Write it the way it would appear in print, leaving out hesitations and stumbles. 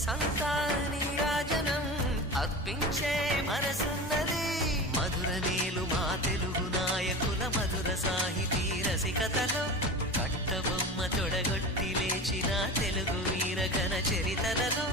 మనసంతా నీరాజనం అర్పించే మనసున్నది. మధుర నేలు మా తెలుగు నాయకుల మధుర సాహితీ రసికతలో కట్టబొమ్మ తొడగొట్టి లేచిన తెలుగు వీరగణ చరితలలో